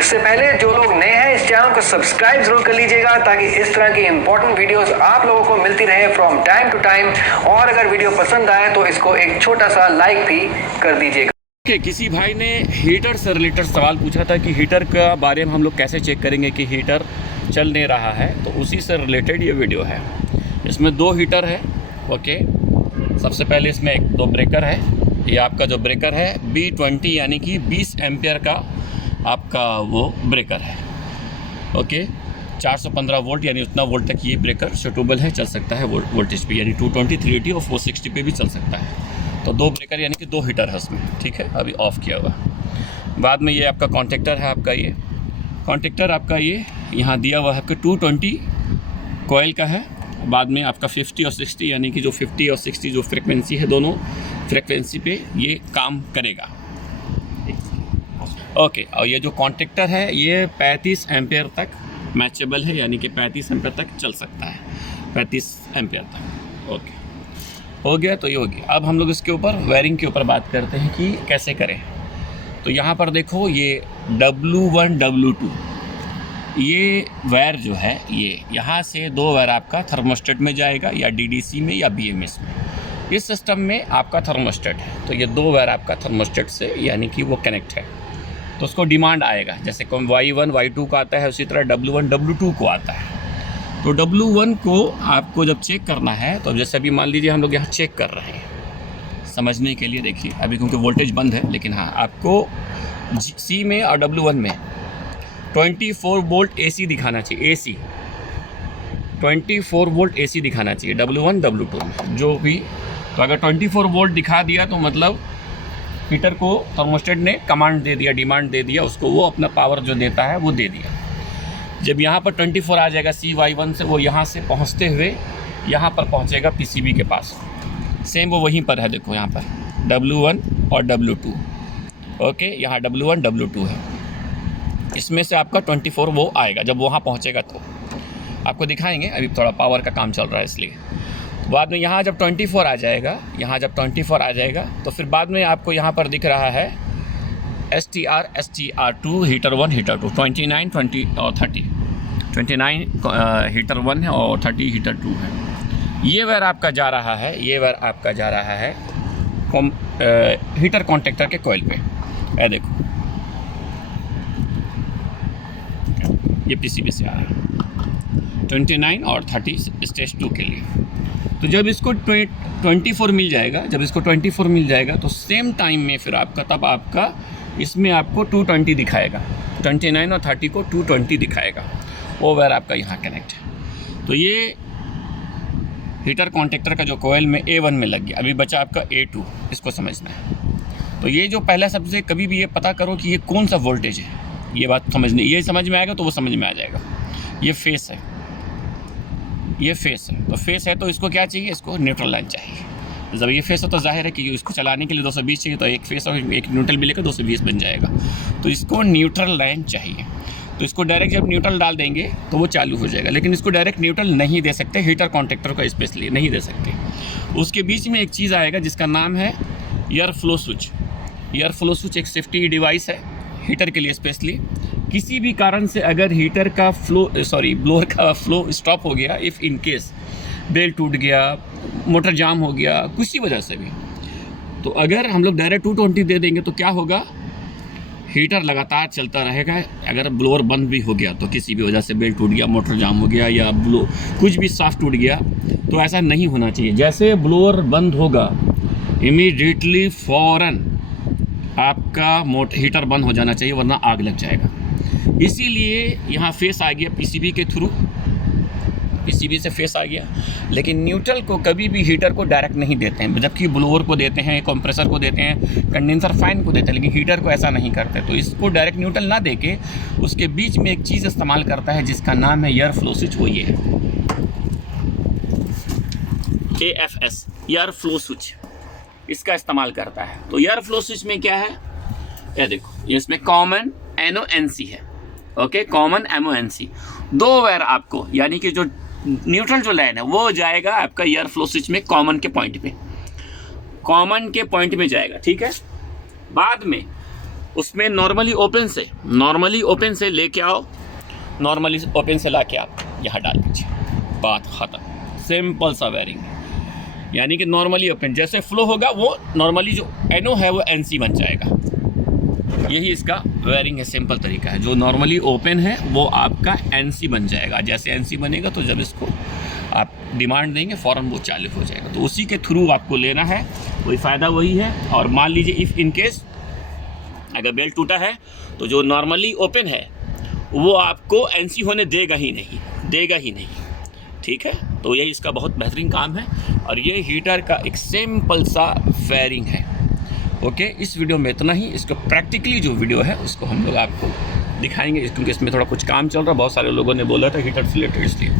इससे पहले जो लोग नए हैं इस चैनल को सब्सक्राइब जरूर कर लीजिएगा ताकि इस तरह की इंपॉर्टेंट वीडियोस आप लोगों को मिलती रहे फ्रॉम टाइम टू टाइम। और अगर वीडियो पसंद आए तो इसको एक छोटा सा लाइक भी कर दीजिएगा। किसी भाई ने हीटर से रिलेटेड सवाल पूछा था कि हीटर का बारे में हम लोग कैसे चेक करेंगे कि हीटर चल नहीं रहा है, तो उसी से रिलेटेड ये वीडियो है। इसमें 2 हीटर है। ओके, सबसे पहले इसमें 2 ब्रेकर है। ये आपका जो ब्रेकर है B20 यानी कि 20 एम्पियर का आपका वो ब्रेकर है। ओके, 415 वोल्ट यानी उतना वोल्ट तक ये ब्रेकर सूटेबल है, चल सकता है वोल्टेज पे, यानी 220, 380 और 460 पे भी चल सकता है। तो 2 ब्रेकर यानी कि 2 हीटर है उसमें। ठीक है, अभी ऑफ़ किया हुआ। बाद में ये आपका कॉन्टेक्टर है। आपका ये कॉन्टेक्टर आपका ये यहाँ दिया हुआ है आपका 220 कोयल का है। बाद में आपका 50 और 60 यानी कि जो 50 और 60 जो फ्रिक्वेंसी है, दोनों फ्रिक्वेंसी पे ये काम करेगा। ओके, और ये जो कॉन्टेक्टर है ये 35 एम्पियर तक मैचेबल है, यानी कि 35 एम्पियर तक चल सकता है, 35 एम्पियर तक। ओके, हो गया। तो ये हो गया। अब हम लोग इसके ऊपर वायरिंग के ऊपर बात करते हैं कि कैसे करें। तो यहाँ पर देखो ये W1 W2 ये वायर जो है, ये यहाँ से 2 वायर आपका थर्मोस्टेट में जाएगा या DDC में या BMS में। इस सिस्टम में आपका थर्मोस्टेट है, तो ये 2 वायर आपका थर्मोस्टेट से यानी कि वो कनेक्ट है, तो उसको डिमांड आएगा। जैसे Y1 Y2 को आता है, उसी तरह W1 W2 को आता है। तो W1 को आपको जब चेक करना है, तो जैसे अभी मान लीजिए हम लोग यहाँ चेक कर रहे हैं समझने के लिए। देखिए अभी क्योंकि वोल्टेज बंद है, लेकिन हाँ आपको C में और W1 में 24 वोल्ट AC दिखाना चाहिए। AC 24 वोल्ट AC दिखाना चाहिए W1 W2 में जो भी। तो अगर 24 वोल्ट दिखा दिया तो मतलब हीटर को थर्मोस्टेट ने कमांड दे दिया, डिमांड दे दिया उसको, वो अपना पावर जो देता है वो दे दिया। जब यहाँ पर 24 आ जाएगा CY1 से, वो यहाँ से पहुँचते हुए यहाँ पर पहुँचेगा PCB के पास। सेम वो वहीं पर है, देखो यहाँ पर W1 और W2। ओके, यहाँ W1 W2 है, इसमें से आपका 24 वो आएगा। जब वहाँ पहुँचेगा तो आपको दिखाएंगे, अभी थोड़ा पावर का काम चल रहा है इसलिए। बाद में यहाँ जब 24 आ जाएगा, यहाँ जब 24 आ जाएगा तो फिर बाद में आपको यहाँ पर दिख रहा है STR2 हीटर 1 हीटर 2, 29 20 और 30, 29 हीटर 1 है और 30 हीटर 2 है। ये वायर आपका जा रहा है, ये वायर आपका जा रहा है हीटर कॉन्टेक्टर के कॉइल पे। ये देखो ये PCB से आ रहा है 29 और 30 स्टेज 2 के लिए। तो जब इसको 24 मिल जाएगा, जब इसको 24 मिल जाएगा तो सेम टाइम में फिर आपका तब आपका इसमें आपको 220 दिखाएगा, 29 और 30 को 220 दिखाएगा। वो वायर आपका यहाँ कनेक्ट है। तो ये हीटर कॉन्टेक्टर का जो कोयल में A1 में लग गया, अभी बचा आपका A2, इसको समझना है। तो ये जो पहला सबसे कभी भी ये पता करो कि ये कौन सा वोल्टेज है, ये बात समझनी। ये समझ में आएगा तो वो समझ में आ जाएगा। ये फेस है, ये फेस है। तो फेस है तो इसको क्या चाहिए, इसको न्यूट्रल लाइन चाहिए। जब ये फेस है तो जाहिर है कि इसको चलाने के लिए 220 चाहिए, तो एक फेस और एक न्यूट्रल भी लेकर 220 बन जाएगा। तो इसको न्यूट्रल लाइन चाहिए। तो इसको डायरेक्ट जब न्यूट्रल डाल देंगे तो वो चालू हो जाएगा, लेकिन इसको डायरेक्ट न्यूट्रल नहीं दे सकते, हीटर कॉन्टेक्टर को स्पेशली नहीं दे सकते। उसके बीच में एक चीज़ आएगा जिसका नाम है air flow switch. Air flow switch एक सेफ्टी डिवाइस है हीटर के लिए स्पेशली। किसी भी कारण से अगर हीटर का ब्लोअर का फ्लो स्टॉप हो गया, इफ़ इन केस बेल्ट टूट गया, मोटर जाम हो गया, किसी वजह से भी, तो अगर हम लोग डायरेक्ट 220 दे देंगे तो क्या होगा, हीटर लगातार चलता रहेगा। अगर ब्लोअर बंद भी हो गया तो किसी भी वजह से बेल्ट टूट गया, मोटर जाम हो गया या कुछ भी साफ टूट गया, तो ऐसा नहीं होना चाहिए। जैसे ब्लोअर बंद होगा इमीडिएटली फ़ौरन आपका हीटर बंद हो जाना चाहिए, वरना आग लग जाएगा। इसीलिए यहाँ फेस आ गया PCB के थ्रू, PCB से फेस आ गया। लेकिन न्यूट्रल को कभी भी हीटर को डायरेक्ट नहीं देते हैं, जबकि ब्लोअर को देते हैं, कंप्रेसर को देते हैं, कंडेंसर फैन को देते हैं, लेकिन हीटर को ऐसा नहीं करते। तो इसको डायरेक्ट न्यूट्रल ना देके उसके बीच में एक चीज़ इस्तेमाल करता है जिसका नाम है एयर फ्लो स्विच। वो ये है AFS, एयर फ्लो स्विच, इसका इस्तेमाल करता है। तो एयर फ्लो स्विच में क्या है, ये देखो, इसमें कॉमन MONC है। ओके, कॉमन MONC 2 वायर आपको, यानी कि जो न्यूट्रल जो लाइन है वो जाएगा आपका एयर फ्लो स्विच में कॉमन के पॉइंट पे, कॉमन के पॉइंट में जाएगा। ठीक है, बाद में उसमें नॉर्मली ओपन से लेके आओ, नॉर्मली ओपन से ला के आप यहाँ डाल दीजिए, बात ख़त्म। सिंपल सा वेयरिंग, यानी कि नॉर्मली ओपन जैसे फ्लो होगा वो नॉर्मली जो NO है वो NC बन जाएगा। यही इसका वेयरिंग है, सिंपल तरीका है। जो नॉर्मली ओपन है वो आपका NC बन जाएगा। जैसे NC बनेगा तो जब इसको आप डिमांड देंगे फ़ौरन वो चालू हो जाएगा। तो उसी के थ्रू आपको लेना है, वही फ़ायदा वही है। और मान लीजिए इफ़ इन केस अगर बेल्ट टूटा है तो जो नॉर्मली ओपन है वो आपको NC होने देगा ही नहीं, ठीक है। तो यही इसका बहुत बेहतरीन काम है और ये हीटर का एक सिंपल सा वेयरिंग है। ओके, इस वीडियो में इतना ही। इसको प्रैक्टिकली जो वीडियो है उसको हम लोग आपको दिखाएंगे, क्योंकि इसमें थोड़ा कुछ काम चल रहा है। बहुत सारे लोगों ने बोला था हीटर से रिलेटेड, इसलिए